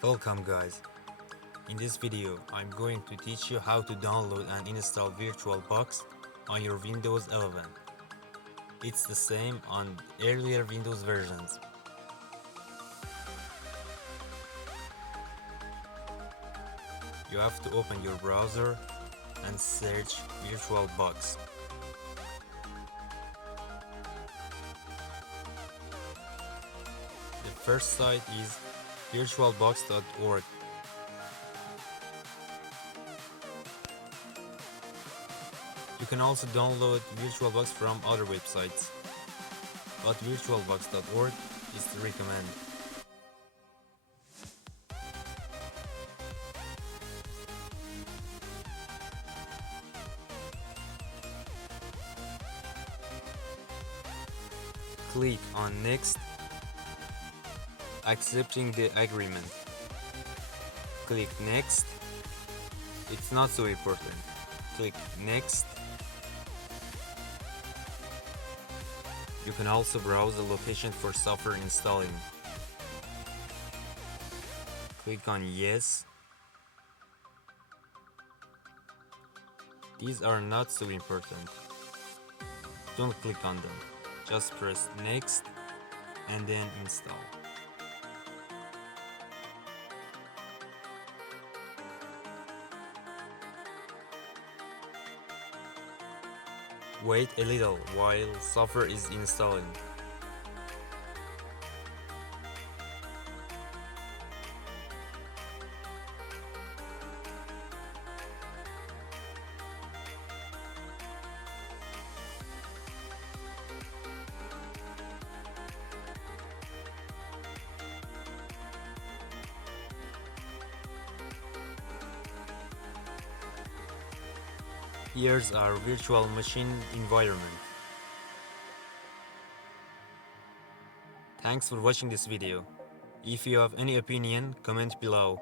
Welcome guys. In this video, I'm going to teach you how to download and install VirtualBox on your Windows 11. It's the same on earlier Windows versions. You have to open your browser and search VirtualBox. The first site is virtualbox.org. You can also download VirtualBox from other websites, but virtualbox.org is the recommended. Click on Next, accepting the agreement. Click Next. It's not so important. Click Next. You can also browse the location for software installing. Click on Yes. These are not so important. Don't click on them. Just press Next and then Install. Wait a little while software is installing. Here's our virtual machine environment. Thanks for watching this video. If you have any opinion, comment below.